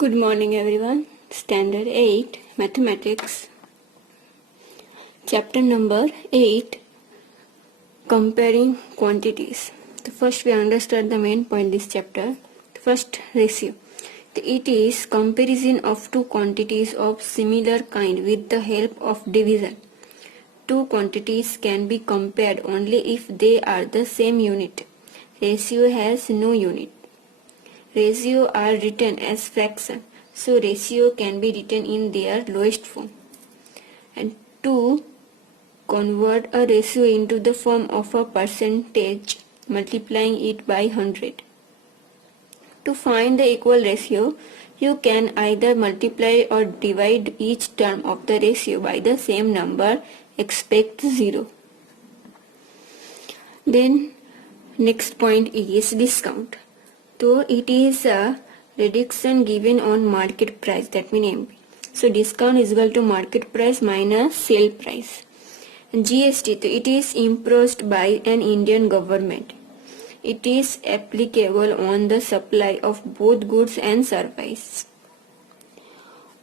Good morning everyone. Standard 8 Mathematics. Chapter number 8 Comparing Quantities. First we understand the main point this chapter. First, ratio. It is comparison of two quantities of similar kind with the help of division. Two quantities can be compared only if they are the same unit. Ratio has no unit. Ratio are written as fraction, so ratio can be written in their lowest form. And to convert a ratio into the form of a percentage, multiplying it by 100. To find the equal ratio, you can either multiply or divide each term of the ratio by the same number, expect 0. Then next point is discount. So it is a reduction given on market price, that means MP. So discount is equal to market price minus sale price. And GST, so it is imposed by an Indian government. It is applicable on the supply of both goods and services.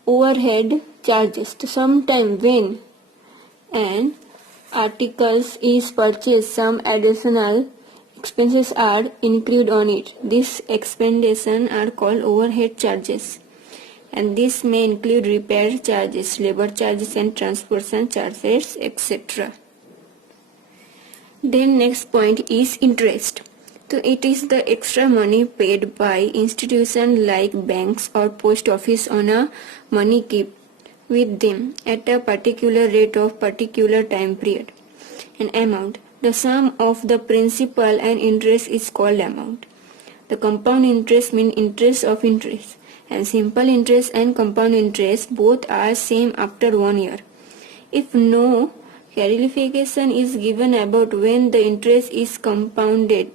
Overhead charges, so sometime when an articles is purchased, some additional expenses are included on it. These expenses are called overhead charges, and this may include repair charges, labor charges and transportation charges, etc. Then next point is interest. So it is the extra money paid by institutions like banks or post office on a money kept with them at a particular rate of particular time period. An amount. The sum of the principal and interest is called amount. The compound interest means interest of interest, and simple interest and compound interest both are same after 1 year. If no clarification is given about when the interest is compounded,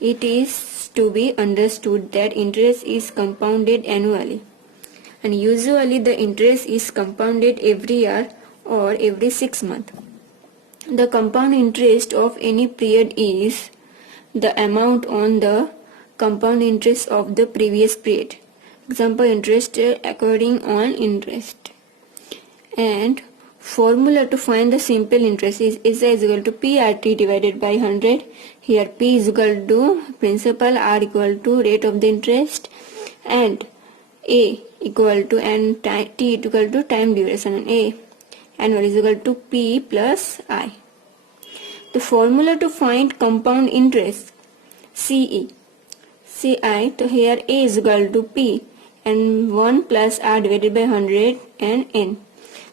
it is to be understood that interest is compounded annually, and usually the interest is compounded every year or every 6 months. The compound interest of any period is the amount on the compound interest of the previous period. Example, interest according on interest. And formula to find the simple interest is equal to PRT divided by 100. Here P is equal to principal, R equal to rate of the interest, and A equal to and T equal to time duration, and A annual is equal to P plus I. The formula to find compound interest, CI, so here A is equal to P and 1 plus R divided by 100 and N.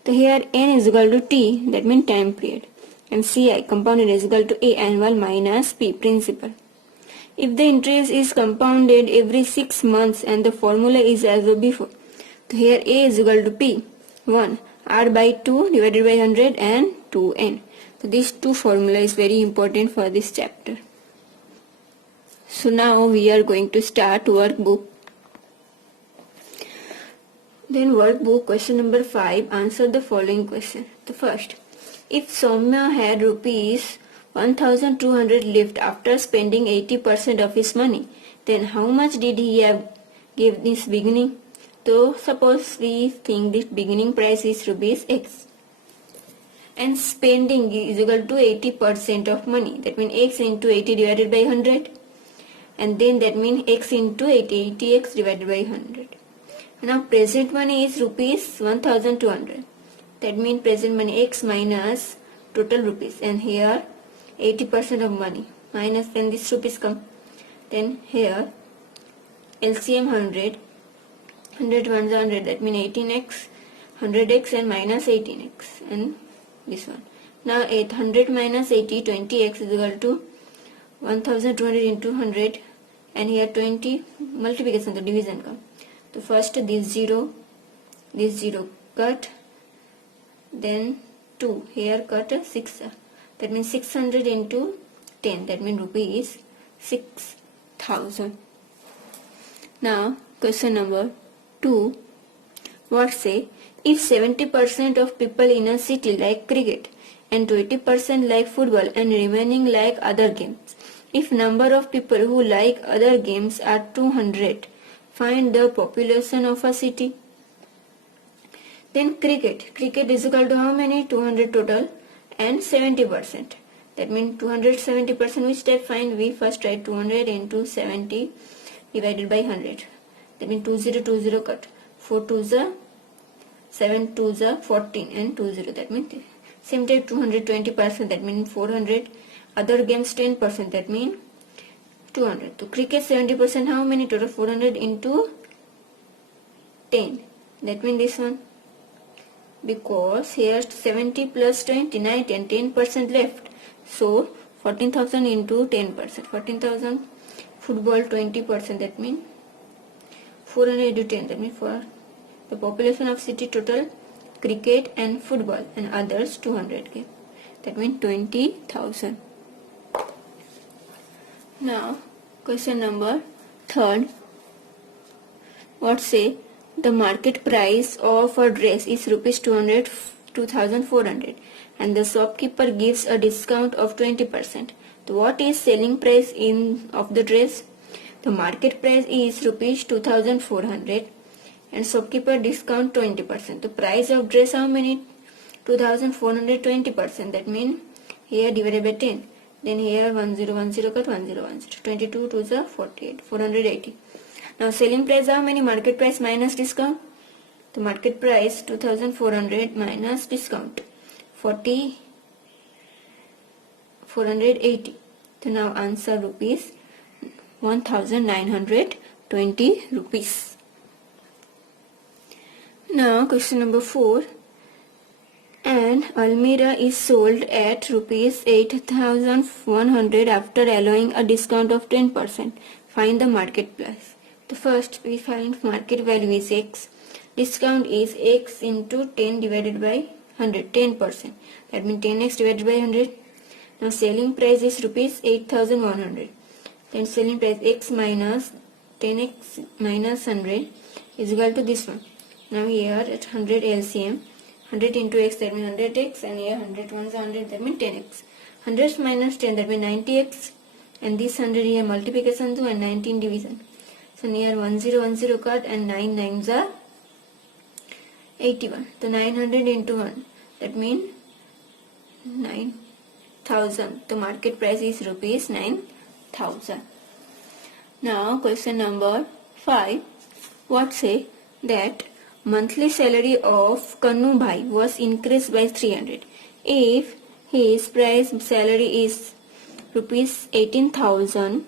So here N is equal to T, that means time period, and CI compound interest is equal to A annual minus P principal. If the interest is compounded every 6 months and the formula is as before, so here A is equal to P 1 R by 2 divided by 100 and 2N. So these two formula is very important for this chapter. So now we are going to start workbook. Then workbook question number 5, answer the following question. The first, if Soumya had rupees 1200 left after spending 80% of his money, then how much did he have give this beginning? So suppose we think this beginning price is rupees X, and spending is equal to 80% of money, that means X into 80 divided by 100, and then that means X into 80, 80X divided by 100. Now present money is rupees 1200, that means present money X minus total rupees, and here 80% of money minus, then this rupees come, then here LCM 100, 100 1 100, that means 18X, 100X and minus 18X, and this one. Now 800 minus 80, 20X is equal to 1200 into 100, and here 20 multiplication, the division come. So first this 0 cut, then 2 here cut 6, that means 600 into 10, that means rupees 6000. Now question number 2, what say, if 70% of people in a city like cricket and 20% like football and remaining like other games, if number of people who like other games are 200, Find the population of a city. Then cricket. Cricket is equal to how many? 200 total and 70%. That means 270%. Which type find? We first write 200 into 70 divided by 100. That means 20 cut. 4 2s are 7 2s are 14 and 20. That means same type 220%. That means 400. Other games 10%. That means 200. So cricket 70%. How many total? 400 into 10. That means this one. Because here 70 plus 29 and 10% left. So 14,000 into 10%. 14,000. Football 20%. That means 400 into 10. That means for the population of city total cricket and football and others 200k. That means 20,000. Now question number 3rd. What say? The market price of a dress is rupees 2,400 and the shopkeeper gives a discount of 20%. So what is selling price of the dress? The market price is rupees 2,400 and shopkeeper discount 20%. The price of dress how many? 2,400 20%. That means here divided by 10. Then here 1010 cut 1010. 22 to the 48. 480. Now selling price how many? Market price minus discount. The market price 2,400 minus discount 480. So now answer rupees 1,920 rupees. Now question number 4. An almirah is sold at rupees 8,100 after allowing a discount of 10%. Find the market price. The first we find market value is x. Discount is x into 10 divided by 100. 10%. That means 10x divided by 100. Now selling price is rupees 8,100. Then selling price x minus 10x minus 100 is equal to this one. Now here at 100 LCM. 100 into x, that means 100x, and here 100 ones 100, that means 10x. 100 minus 10, that means 90x, and this 100 here multiplication to and 19 division. So near 1010 cut and 9 9s are 81. So 900 into 1, that means 9,000. The market price is rupees 9,000. Now question number 5. What say that monthly salary of Kanu Bhai was increased by 300 if his price salary is rupees 18,000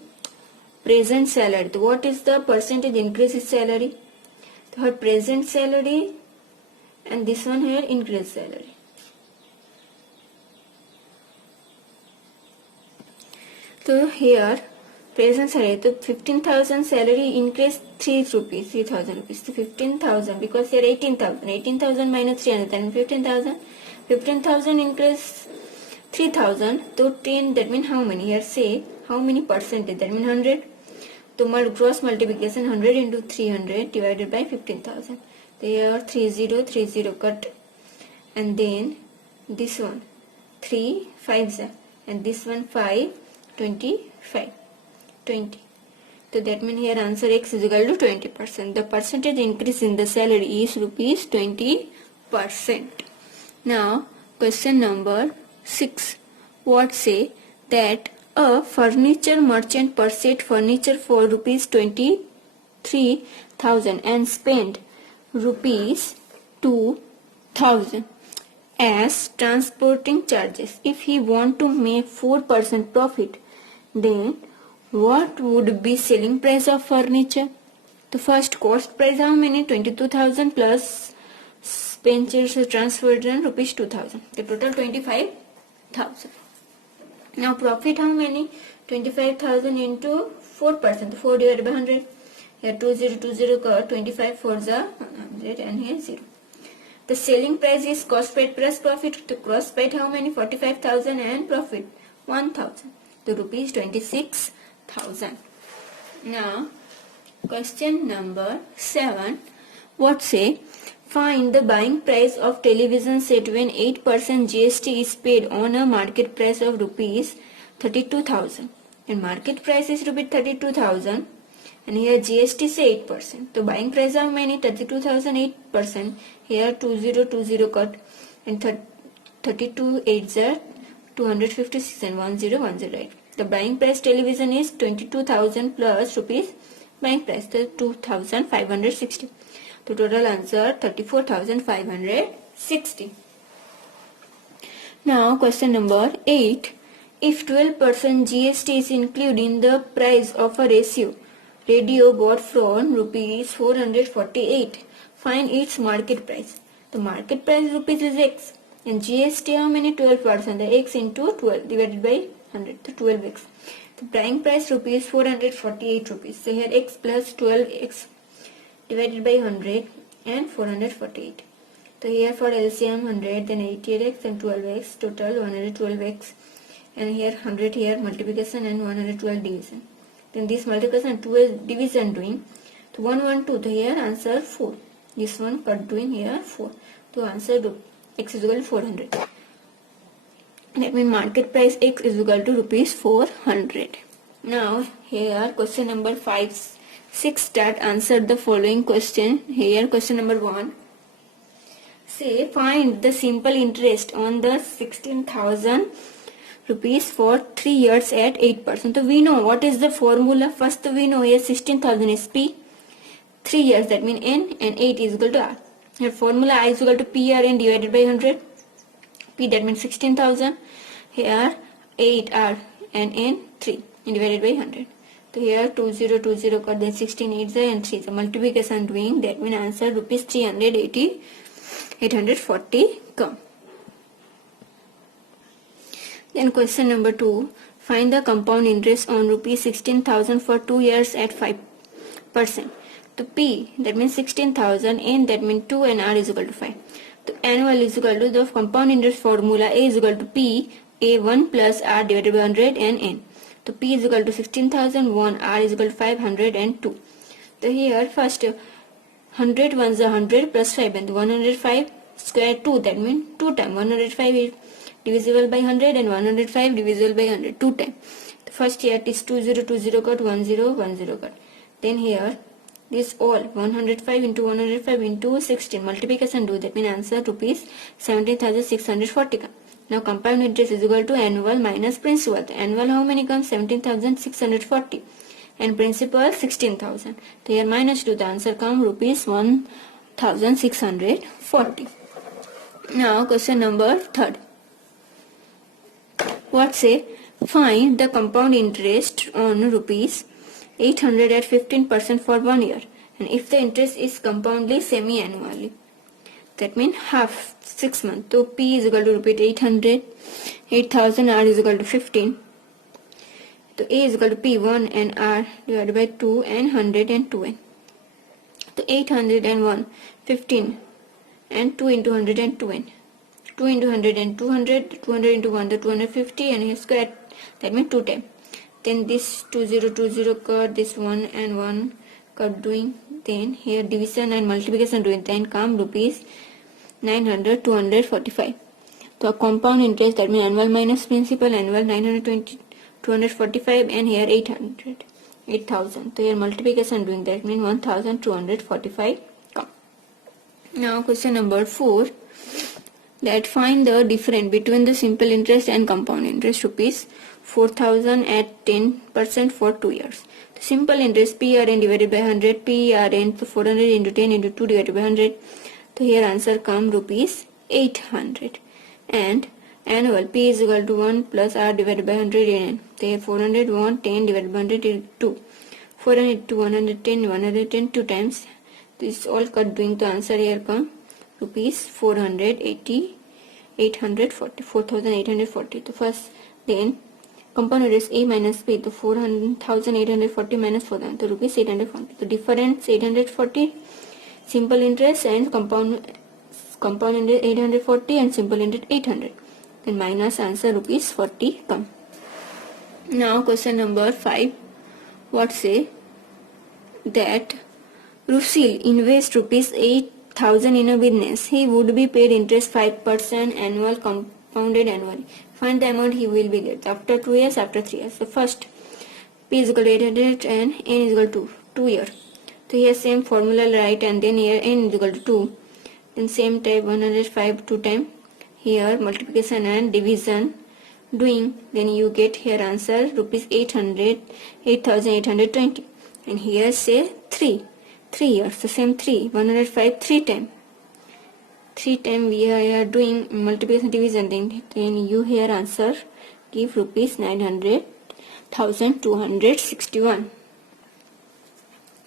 present salary. What is the percentage increase in salary? Her present salary and this one here increase salary. So here present salary, so 15,000 salary increase 3,000 rupees to 15,000 because here 18,000. 18,000 minus 300 then 15,000. 15,000 increase 3,000 to 10. That means how many? Here say how many percentage? That means 100. So cross multiplication 100 into 300 divided by 15,000. There 30 cut and then this one 3 5s and this one 5 25. 20. So that means here answer x is equal to 20%. The percentage increase in the salary is rupees 20%. Now question number 6. What say that a furniture merchant purchased furniture for rupees 23,000 and spent rupees 2,000 as transporting charges. If he want to make 4% profit, then what would be selling price of furniture? The first cost price how many? 22,000 plus expenses transferred and rupees 2,000. The total 25,000. Now profit how many? 25,000 into 4%. 4 divided by 100. Here 20 cut 25 for the 100 and here 0. The selling price is cost paid plus profit. The cost paid how many? 45,000 and profit 1,000. The rupees 26,000. Now question number 7. What say? Find the buying price of television set when 8% GST is paid on a market price of rupees 32,000. And market price is rupees 32,000 and here GST say 8%. So buying price how many? 32,000 8%. Here 2020 cut, and 32 8s are 256 and 10108. The buying price television is 22,000 plus rupees buying price, the 2,560. The total answer 34,560. Now question number 8. If 12% GST is included in the price of a radio bought from rupees 448, find its market price. The market price rupees is X, and GST how many? 12%. The X into 12 divided by 100, the 12X. The buying price rupees 448 rupees. So here X plus 12X divided by 100 and 448. So here for LCM 100, then 88X and 12X, total 112X, and here 100 here multiplication and 112 division. Then this multiplication and 12 division doing, so 112, so here answer 4. This one cut doing here 4. So answer X is equal to 400. That means market price X is equal to rupees 400. Now here question number 5, 6 that answered the following question. Here question number 1. Say find the simple interest on the 16,000 rupees for 3 years at 8%. So we know what is the formula. First we know here 16,000 is P, 3 years that means N, and 8 is equal to R. Here formula I is equal to PRN divided by 100. P that means 16,000. Here 8R and N 3 divided by 100. So here 2020 cut, then 16 8 and 3. So multiplication doing, that means answer rupees 380 840 come. Then question number 2. Find the compound interest on rupees 16,000 for 2 years at 5%. So P that means 16,000, N that means 2, and R is equal to 5. So annual is equal to the compound interest formula A is equal to P A1 plus R divided by 100 and N. So P is equal to 16,000, 1, R is equal to 500 and 2. So here first 100 ones are 100 plus 5, and 105 square 2, that means 2 times 105 is divisible by 100 and 105 divisible by 100 2 times. The first here it is 2020 cut, 1010 cut. Then here this all 105 into 105 into 16 multiplication do, that means answer rupees 17,640 come. Now compound interest is equal to annual minus principal. The annual how many comes? 17,640 and principal 16,000. So here minus 2, the answer come rupees 1,640. Now question number 3. What say? Find the compound interest on rupees 800 at 15% for 1 year, and if the interest is compoundly semi-annually, that means half 6 months. So P is equal to rupees 800, 8,000, R is equal to 15. So A is equal to P1 and R divided by 2 and 100 and 2n. So 800 and 1, 15 and 2 into 100 and 2n. 2 into 100 and 200, 200 into 1, the 250, and here square, that means 2 times. Then this 2020 cut, this 1 and 1 cut doing, then here division and multiplication doing, then come rupees 900, 245. So compound interest, that means annual minus principal, annual 920, 245, and here 800, 8,000. So here multiplication doing, that means 1,245 come. Now question number 4. That find the difference between the simple interest and compound interest, rupees 4,000 at 10% for 2 years. The simple interest PRN divided by 100, PRN, so 400 into 10 into 2 divided by 100. So here answer come rupees 800. And annual P is equal to 1 plus R divided by 100 N. So here 400, 1, 10 divided by 100 is 2. 400 to 110, 110 2 times. This all cut doing, the answer here come rupees 480, 840, 4,840. The first, then compound interest A minus B, the 4,840 minus 4,000, so rupees 840. The difference 840, simple interest and compound interest 840 and simple interest 800. Then minus answer rupees 40 come. Now question number 5. What say? That Rusil invest rupees 8,000 in a business. He would be paid interest 5% annual compounded annually. Find the amount he will be get after 2 years, after 3 years. So first P is equal to 800 and N is equal to 2 here. So here same formula write, and then here N is equal to 2. Then same type 105 2 time. Here multiplication and division doing, then you get here answer rupees 8,820. And here say 3 here, so same 105 3 time. 3 time we are doing multiplication division, then you here answer give rupees 900,261.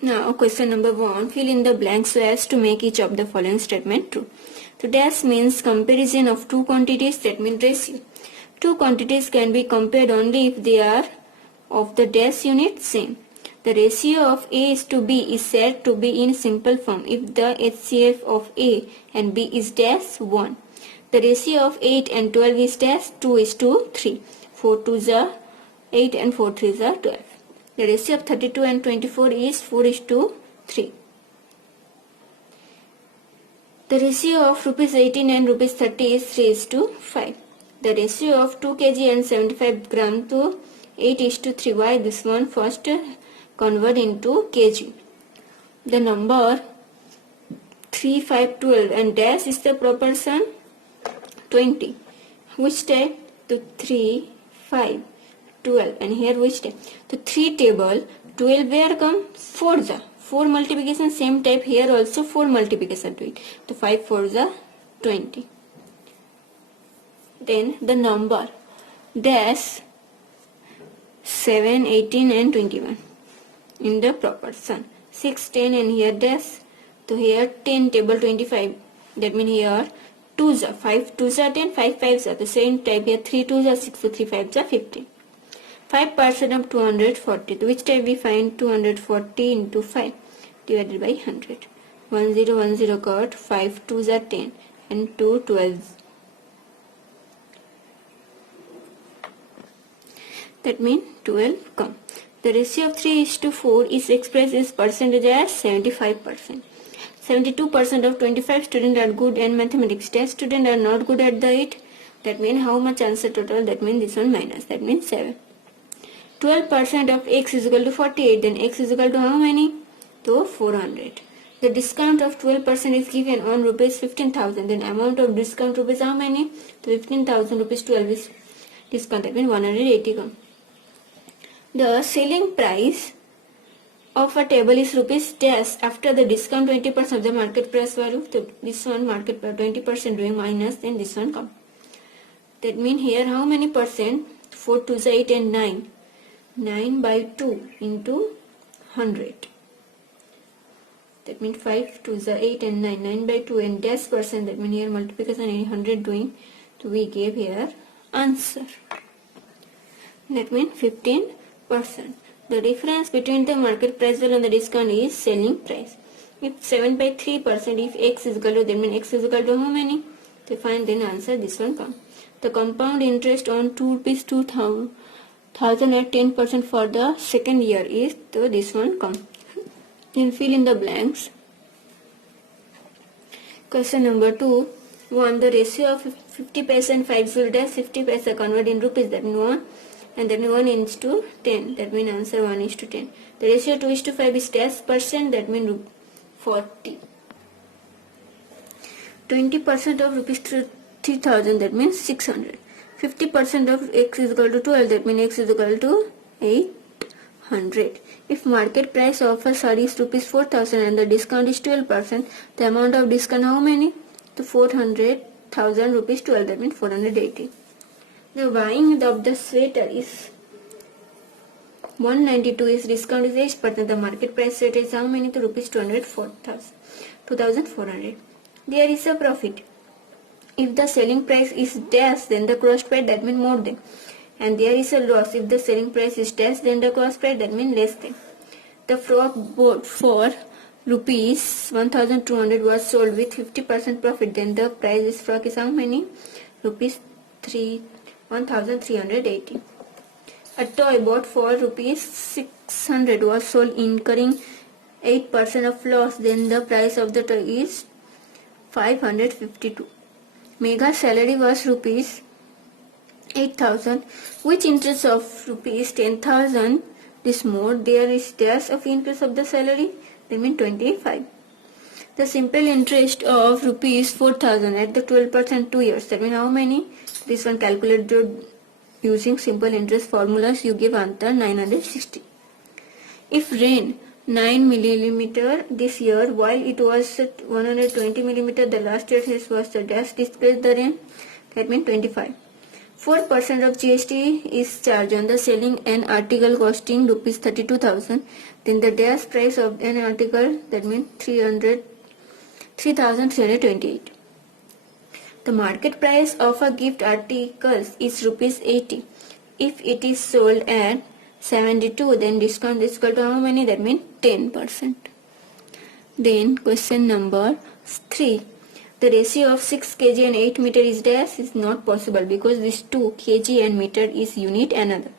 Now question number 1, fill in the blanks so as to make each of the following statement true. So dash means comparison of two quantities, that means ratio. Two quantities can be compared only if they are of the dash unit same. The ratio of A is to B is said to be in simple form if the HCF of A and B is dash 1. The ratio of 8 and 12 is dash 2 is to 3. 4 2s are 8 and 4 3s are 12. The ratio of 32 and 24 is 4 is to 3. The ratio of rupees 18 and rupees 30 is 3 is to 5. The ratio of 2 kg and 75 gram to 8 is to 3. Why this one? First convert into kg. The number 3, 5, 12 and dash is the proportion 20. Which type? To 3, 5, 12, and here which type? To 3 table 12 where come? 4 the 4 multiplication, same type here also 4 multiplication to it. So 5 4 the 20. Then the number dash 7, 18 and 21 in the proportion 6, 10 and here dash. So here 10 table 25, that means here 2s are 5 2s are 10, 5 5s are the same type here 3 2s are 6, so 3 5s are 15. 5% of 240, which type we find? 240 into 5 divided by 100. 1010 got 5 2s are 10 and 2 12s. That means 12 come. The ratio of 3 is to 4 is expressed as percentage as 75%. 72% of 25 students are good at mathematics. 10 students are not good at the 8. That means how much answer total? That means this one minus. That means 7. 12% of x is equal to 48. Then x is equal to how many? So 400. The discount of 12% is given on rupees 15,000. Then amount of discount rupees how many? So 15,000 rupees 12 is discount. That means 180 come. The selling price of a table is rupees dash after the discount 20% of the market price value. So this one market 20% doing minus, then this one come. That means here how many percent? 4 2 is 8 and 9. 9 by 2 into 100. That means 5 2 is 8 and 9. 9 by 2 and dash percent. That means here multiplication and 100 doing. So we gave here answer. That means 15%. The difference between the market price value and the discount is selling price. If 7 by 3%, if x is equal to, that means x is equal to how many? To find then answer this one come. The compound interest on 2 rupees 2,000 at 10% for the second year is this one come. Then fill in the blanks. Question number 2. 1. The ratio of 50 paisa and 5 dash 50 paisa convert in rupees, that means 1. And then 1 is to 10, that means answer 1 is to 10. The ratio 2 is to 5 is dash percent, that means 40. 20% of rupees 3,000, that means 600. 50% of x is equal to 12, that means x is equal to 800. If market price of a saree is rupees 4,000 and the discount is 12%, the amount of discount how many? So 400,000 rupees 12, that means 480. The buying of the sweater is 192, is discount is 8%. The market price rate is how many? To rupees 2,400. There is a profit. If the selling price is dash, then the cost price, that means more than. And there is a loss. If the selling price is dash, then the cost price, that means less than. The frock bought for rupees 1,200 was sold with 50% profit. Then the price this frock is how many? Rupees 1,380. A toy bought for rupees 600 was sold incurring 8% of loss. Then the price of the toy is 552. Megha's salary was rupees 8,000, which interest of rupees 10,000 this more there is dash of increase of the salary, that means 25. The simple interest of rupees 4,000 at the 12% 2 years, that means how many? This one calculated using simple interest formulas, you give answer 960. If rain 9 millimeter this year while it was 120 millimeter the last year, this was the dash displays the rain, that means 25. 4% of GST is charged on the selling an article costing rupees 32,000. Then the dash price of an article, that means 3,328. The market price of a gift article is rupees 80. If it is sold at 72, then discount is equal to how many? That means 10%. Then question number 3. The ratio of 6 kg and 8 meter is dash is not possible because this 2 kg and meter is unit another.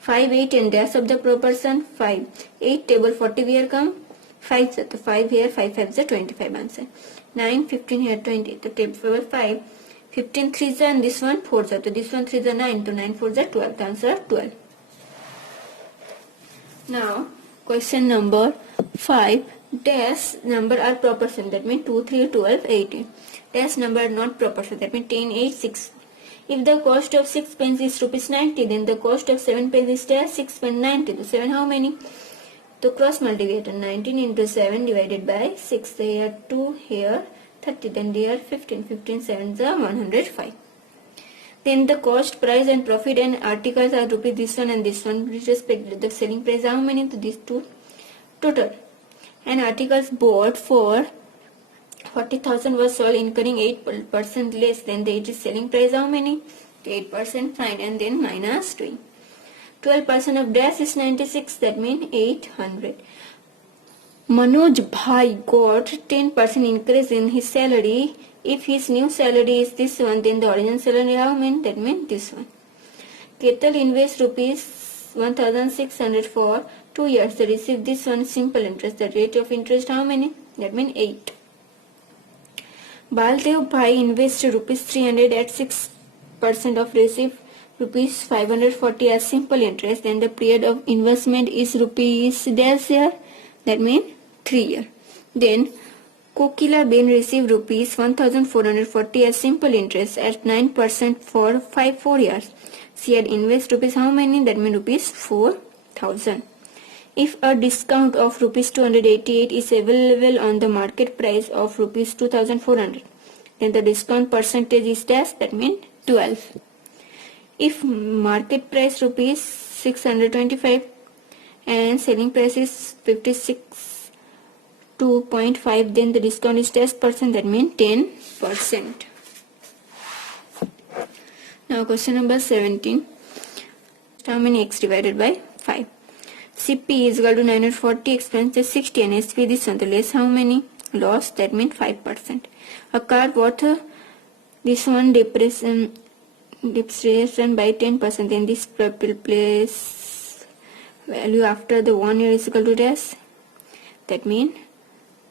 5, 8 and dash of the proportion 5. 8 table 40 here come 5 so 5 here 5 5 is 25 answer. 9, 15 here 20 so table 5. 15 3 is and this one 4 so this one 3 is 9 so 9 4 is 12 the answer 12. Now question number 5. Dash number are proportion, that means 2, 3, 12, 18. Dash number are not proportion, that means 10, 8, 6. If the cost of 6 pence is rupees 90, then the cost of 7 pence is dash 6 pence 90. So 7 how many? To cross multiply 19 into 7 divided by 6. So here 2, here 30, then there 15. 15 7 is 105. Then the cost, price and profit and articles are rupees this one and this one. With respect to the selling price how many? To these two total. And articles bought for 40,000 was sold incurring 8% less than the selling price how many? 8% fine and then minus 2. 12% of dash is 96, that means 800. Manoj Bhai got 10% increase in his salary. If his new salary is this one, then the original salary how many? That means this one. Ketal invests rupees 1,600 for 2 years. They receive this one simple interest. The rate of interest how many? That means 8. Baldev Bhai invests rupees 300 at 6% of receive rupees 540 as simple interest. Then the period of investment is rupees dash year. That means 3 years. Then Kokila Ben received rupees 1,440 as simple interest at 9% for 4 years. She had invest rupees how many? That means rupees 4,000. If a discount of rupees 288 is available on the market price of rupees 2,400, then the discount percentage is dash, that means 12. If market price rupees 625 and selling price is 56.2.5, then the discount is dash percent, that means 10%. Now question number 17. How many x divided by 5? CP is equal to 940, expenses 60 and SP this one. So less how many? Loss, that means 5%. A car worth this one depreciation by 10%, then this place value after the 1 year is equal to dash, that means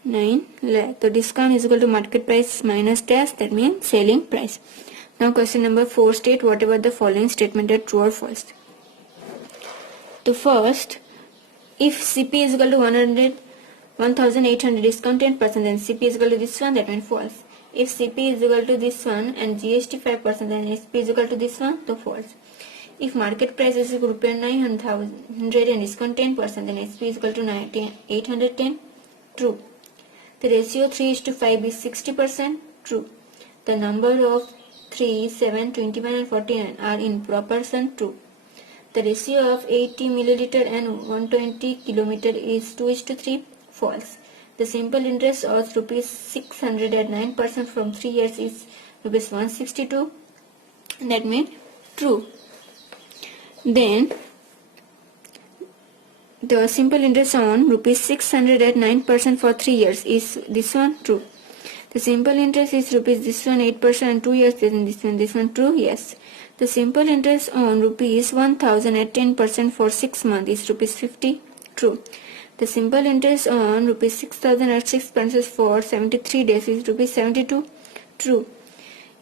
9 lakh. The discount is equal to market price minus dash, that means selling price. Now question number 4, state whatever the following statement are true or false. The first, if CP is equal to 1,800 discount 10%, then CP is equal to this one, that means false. If CP is equal to this one and GST 5%, then SP is equal to this one, so false. If market price is equal to 900 and discount 10%, then SP is equal to 810, true. The ratio 3:5 is 60%, true. The number of 3, 7, 21 and 49 are in proportion, true. The ratio of 80 milliliter and 120 kilometer is 2:3, false. The simple interest of rupees 600 at 9% from 3 years is rupees 162, that means true. Then the simple interest on rupees 600 at 9% for 3 years is this one, true. The simple interest is rupees this one 8% and 2 years, then this one true, yes. The simple interest on rupees 1,000 at 10% for 6 months is rupees 50, true. The simple interest on rupees 6,000 at 6% for 73 days is rupees 72, true.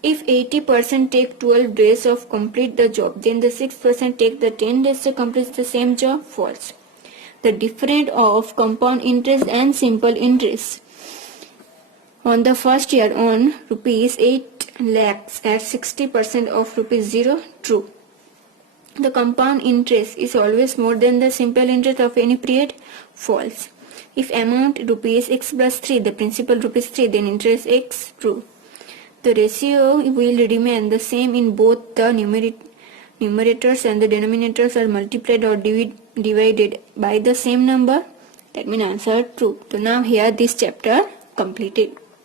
If 80% take 12 days of complete the job, then the 6% take the 10 days to complete the same job, false. the difference of compound interest and simple interest. On the first year on rupees 8 lakhs at 60% of rupees 0, true. The compound interest is always more than the simple interest of any period, false. If amount rupees x plus 3, the principal rupees 3, then interest x, true. The ratio will remain the same in both the numerators and the denominators are multiplied or divided by the same number. That means answer true. So now here this chapter completed.